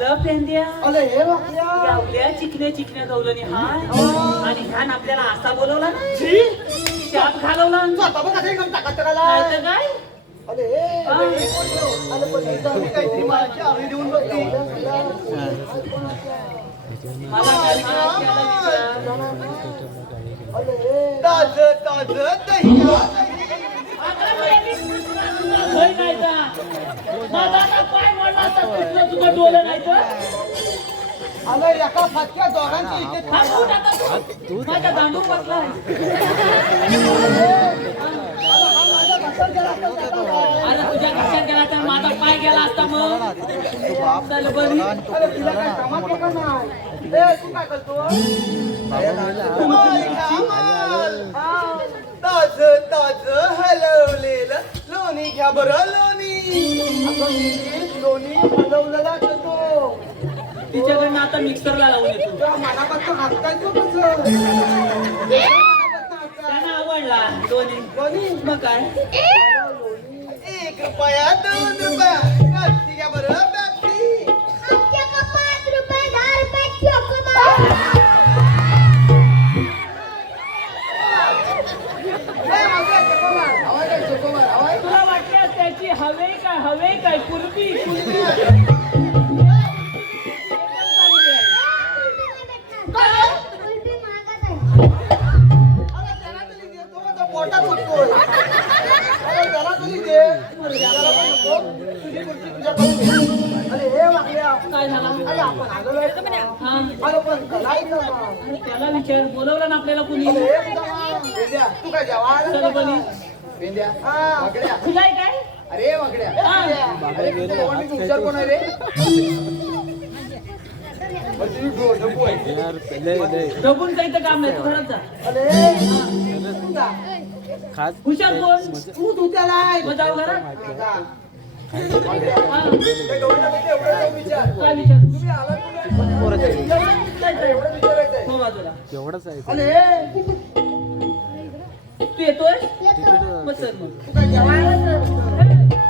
आलं पेंद्या अरे हे वाकल्या गावल्या चिकण्या गवलनी हाय आणि ह्यान आपल्याला असा बोलवला ना शाप घालवला स्वतः बघ कसं एकदम ताकद करायला नाही तर काय अरे अरे पण एकदा मी काहीतरी माझी आवडी देऊन बघते मला काय विचार ताज ताज दही होय नाही तर माझा पाय मोडला तर कुठलं तुझं डोलं नाही तर अरे एका फटक्या दोघांची इथे फाटून आता तू माझा दांडू बसलाय अरे तुझ्या कशात गेला तर माझा पाय गेला असता मग चल बरी अरे तिला काय कामात का नाही ए तू काय करतो ताज ताज हलवलेलं लोणी घ्या बरं लोणी हलवलेला करतो तिच्याकडनं आता मिक्सरला लावून येतो तुझ्या मनापासून हसतायचो कसं त्यांना आवडला दोन्ही मग काय 1 रुपया 2 रुपया पेप्सी घ्या बरं पेप्सी आमच्या का 5 रुपये 10 रुपये चॉकलेट तुला वाटलं त्याची हवे काय पूर्वी कुल्फी महागात आहे पोटात होतोय अरे त्याला तुझी दे त्याला पण नको तुझी कुर्ती तुझ्याकडे दे. अरे हे वाकल्या काय झाला अरे आपण आलेलो आहे ना. हा अरे पण करायचं ना. अरे त्याला विचार बोलवलं ना आपल्याला कुणी अरे हे तुझा वेंद्या, तू काय जेव्हा आला चल बनी. वेंद्या हा वाकड्या तुला काय अरे वाकड्या हा. अरे तुझ्या जेवणाची हुशार कोण आहे रे बरं, तुझी डोकं आहे. ढबून काही तर काम नाही तू घरात जा अरे तू जा. हुशार कोण तू धुत्याला आहे. मग जाऊ घरात जा. हा. त्या गौरीला माहिती आहे, एवढं जाऊन विचार. काय विचार तुम्ही आलात कुठे? एवढं विचारायचं आहे. हो बाजूला अरे तू येतोय मग चल मग तू काय जेवायला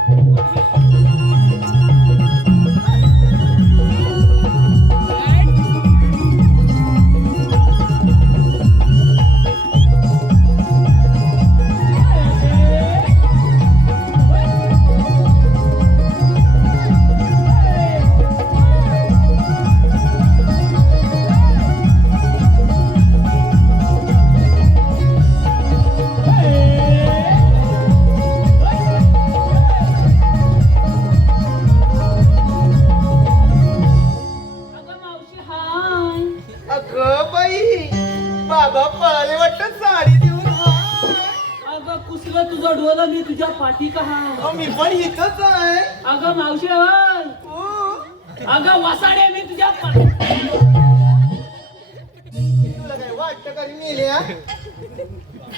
अगं मावशी हाय अगं बाई बाबा पळाले वाटत साडी देऊन अगं कुसलं तुझं डोलं मी तुझ्या पाठी का हाय मी पण इथंच आहे अगं मावशी हाय हो. अगं वसाडे मी तुझ्या पाठी तुला काय वाटतं का मेल्या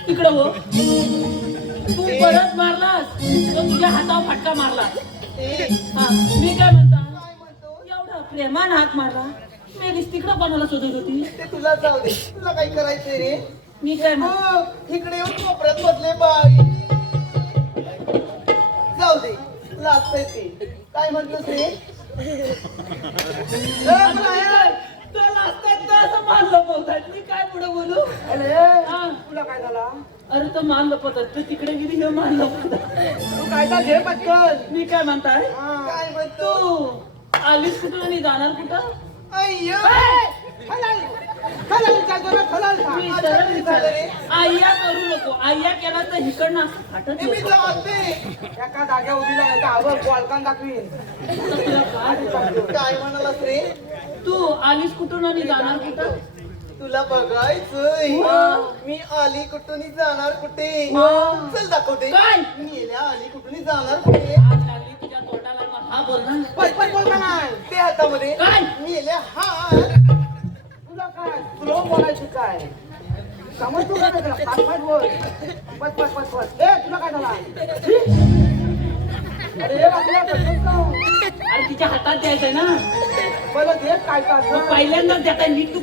तिकडं हो तू परत मारलास तर तुझ्या हातावर फटका मारला हा मी काय म्हणता काय म्हणतो एवढा प्रेमान हात मारला मेलीस तिकडं कोणाला शोधत होती ते तुला जाऊ दे तुला काय करायचंय रे मी काय म्हण हो, इकडे येऊन कोपऱ्यात बसले बाई जाऊ दे लागतंय ते काय म्हणतोस रे तुला असतात तर असं मान लपवतात मी काय पुढे बोलू अरे हा. तुला काय झाला अरे तर मान लपवतात तू तिकडे गेली हे मान लपवतात तू काय का घे पटकन मी काय म्हणताय काय म्हणतो तू आलीस कुठं आणि जाणार कुठं अय्यो खलाल चालतो ना खलाल मी सरळ विचारलं रे. आय्या करू नको आय्या केला तर हिकडनं असं फाटत मी येतो. जाते एका जाग्या उभीला याचा आवर बॉलकान दाखवीन आता तुला काय सांगू? काय म्हणालास रे तू आलीस कुठून आणि जाणार कुठं तुला बघायचंय हा. मी आली कुठून जाणार कुठे हा. चल दाखवते काय? मेल्या आली कुठून जाणार कुठे आग लागली तुझ्या तोंडाला मग हा बोल ना पटपट बोल का नाही ते हातामध्ये काय? मेल्या हा तुला काय तुला बोलायचं काय समज तू काय पाच बोल पट पट पट पट ए तुला काय झाला अरे आपल्या पटकन जाऊ. अरे तिच्या हातात द्यायचंय ना पहिलं दे काय मग काय पहिल्यांदाच देताय नीट तू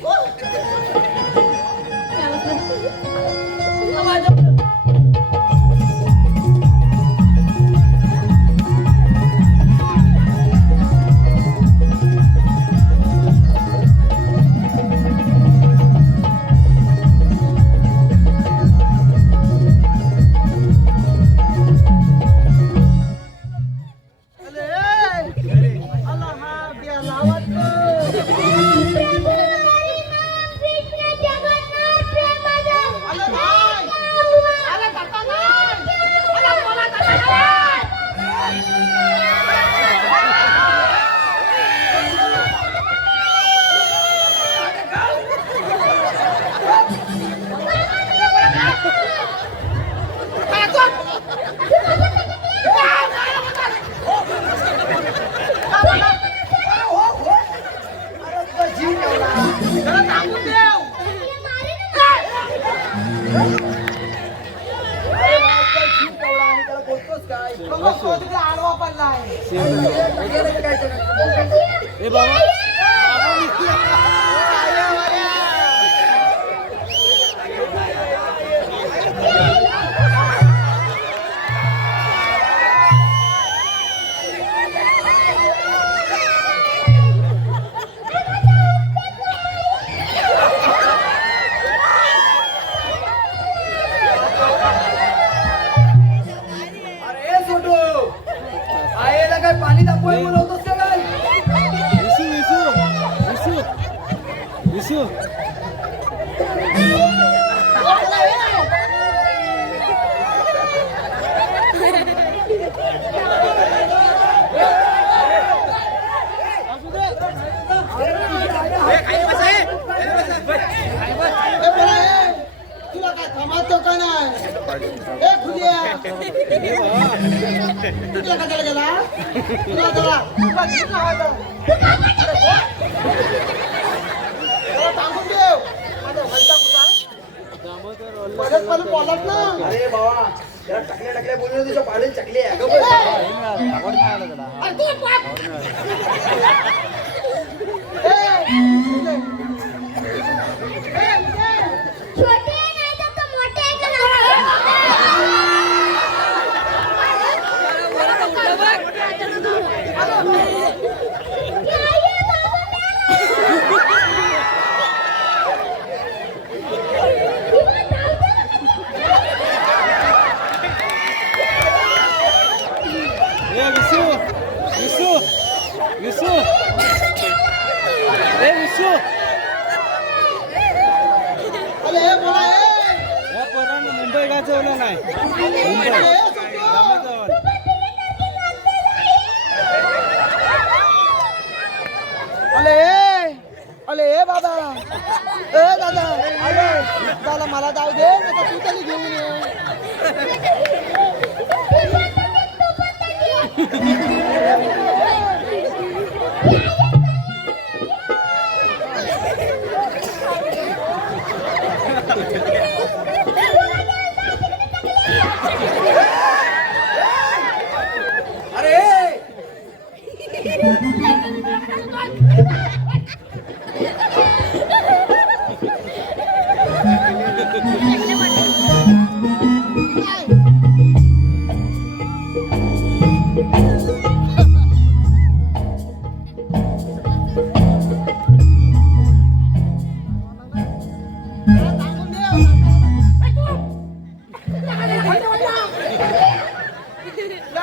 बघतो तिकडे आडवा पडलाय ए बाबा अरे छोटू आईला काय पाणी दाखवाय बोलवतोस का काय विसू तुला काय थांबतो का नाही ए खुदिया तुला काय झालं गेला तुला तुला घेतला होता थांबून देव माझा हलता कुठं परत पण बोलत ना अरे बाबा त्याला टाकल्या बोलून तुझ्या पाडीत चकली आहे छोटे नाही तर मोठे आहे का नाही? विसू ए विसू अरे हे बोला या पोरानं मुंबई गाजवलं नाही मुंबई गाजवलं. अरे ए बाबा ए दादा अरे दादा मला जाऊ दे नाही तू तरी घेऊन ये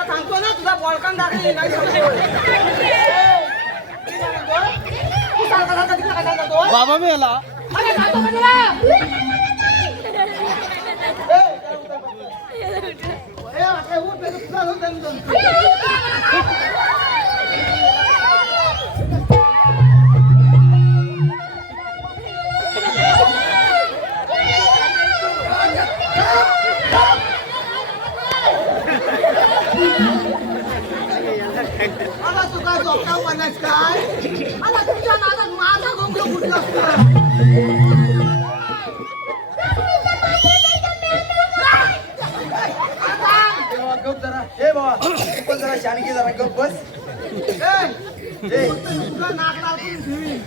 सांगतो ना तुझा बॉलकन दाखली नाही बाबा मी आला आला तू काय झोपता पडलास काय आला तुझ्या नादात माझा गोंगलो फुटला गप जरा हे बाबा तू पण जरा शानकी जरा गप बस तुला नाक लावून ठेवी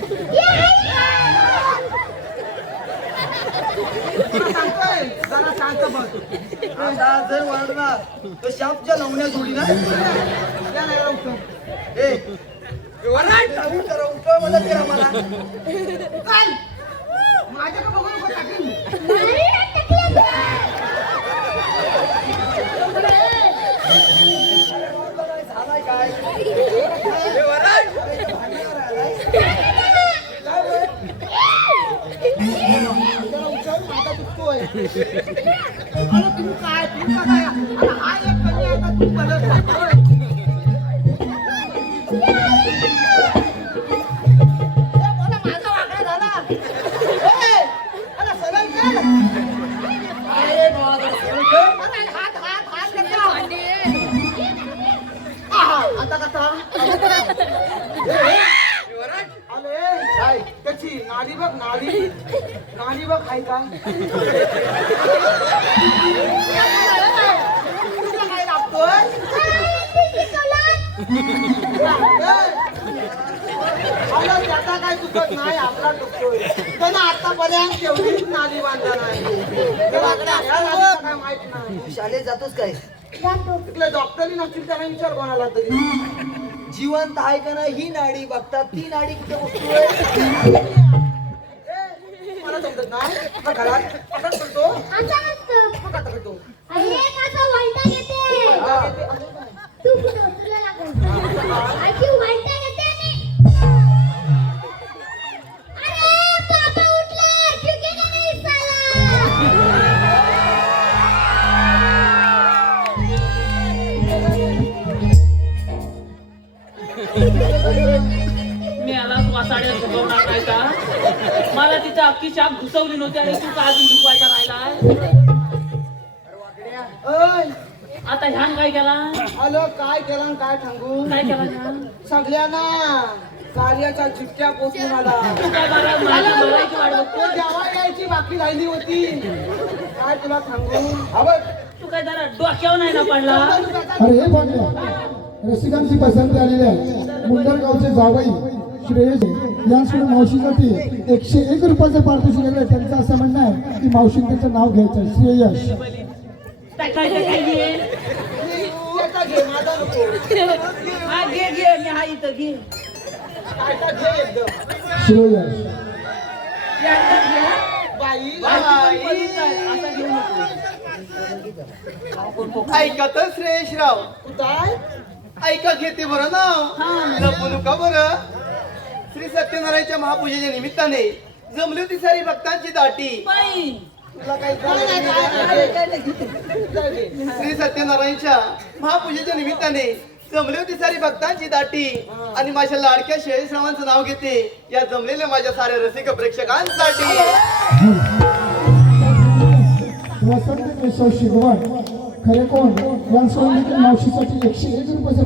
सांगतोय जरा शांत बस आता जर वाढणार तर शापच्या लावण्या जोडी ना त्या नाही उठतो ए टाकून जरा उठवा मला तेरा मला काय माझ्याकडे बघून नको टाकीन झालाय काय हे वराड जरा उचल माझा दुखतोय अरे तू काय अरे हा एक कमी आता तू बदल करतोय बोला माझा वाकडा झाला अरे सरळ कर अरे बाबा सरळ कर अरे हात हात हात आता कसा अरे काय त्याची नाडी बघ नाडी बघ काय काय तुला काय लागतोय अहो, त्याचा काय चुकत नाही आपला चुकतोय पण आतापर्यंत तेवढीच नाली बांधला नाही ह्या नालीचं काय माहित नाही. शाळेत जातोस काय जातो. तिकडे डॉक्टरी नसतील त्याला विचार कोणाला तरी जिवंत आहे का नाही ही नाडी बघतात ती नाडी कुठे बघतोय मला समजत नाही मग घरात पकड करतो असं नसतं. पकड करतो अरे कसं वळता येते. तू कुठं तुला लागल. अशी वळता येते आणि अरे बाबा उठला चुकीने नाही साला. मी याला वासाड्या झुकवणार नाही का? मला तिच्या अख्खी शाप घुसवली नव्हती आणि तू का अजून झुकवायचा राहिलाय? ओय आता ह्यान काय केला? आलो काय केलं आणि काय सांगू काय केला ह्यान? सगळ्यांना कार्याचा चिठ्ठ्या पोचून आला तू काय बघा माझी बोलायची वाट तो बघतो? जेव्हा यायची बाकी राहिली होती काय तुला सांगू अबघ तू काय जरा डोक्यावर नाही ना पडला? अरे हे पांड्या रसिकांची पसंती आलेली आहे. मुंडरगावचे जावई श्रेयस यांच्याकडे मावशीसाठी 101 रुपयाचं पारितोषिक आहे. त्यांचं असं म्हणणं आहे की मावशीने त्याचं नाव घ्यायचं श्रेयस. काय काय काय घे? त्याचा घे माझा नको हा घे घे मी हा इथं घे. त्याचा घे एकदम श्रेयस यांच्यात घे. बाई बाई. आता घेऊ नको. ऐकतच श्रेयसराव काय ऐका घेते बरं नाव हा. लपू नका बरं. श्री सत्यनारायणच्या महापूजेच्या निमित्ताने जमली होती सारी भक्तांची दाटी. बाई. तुला काही श्री सत्यनारायणच्या महापूजेच्या निमित्ताने जमली होती सारी भक्तांची दाटी आणि माझ्या लाडक्या श्रेयसरावांचं नाव घेते या जमलेल्या माझ्या साऱ्या रसिक प्रेक्षकांसाठी. वसंत केशव शिगवण खरे कोण यांच्याकडून देखील मावशीसाठी 101 रुपयाचं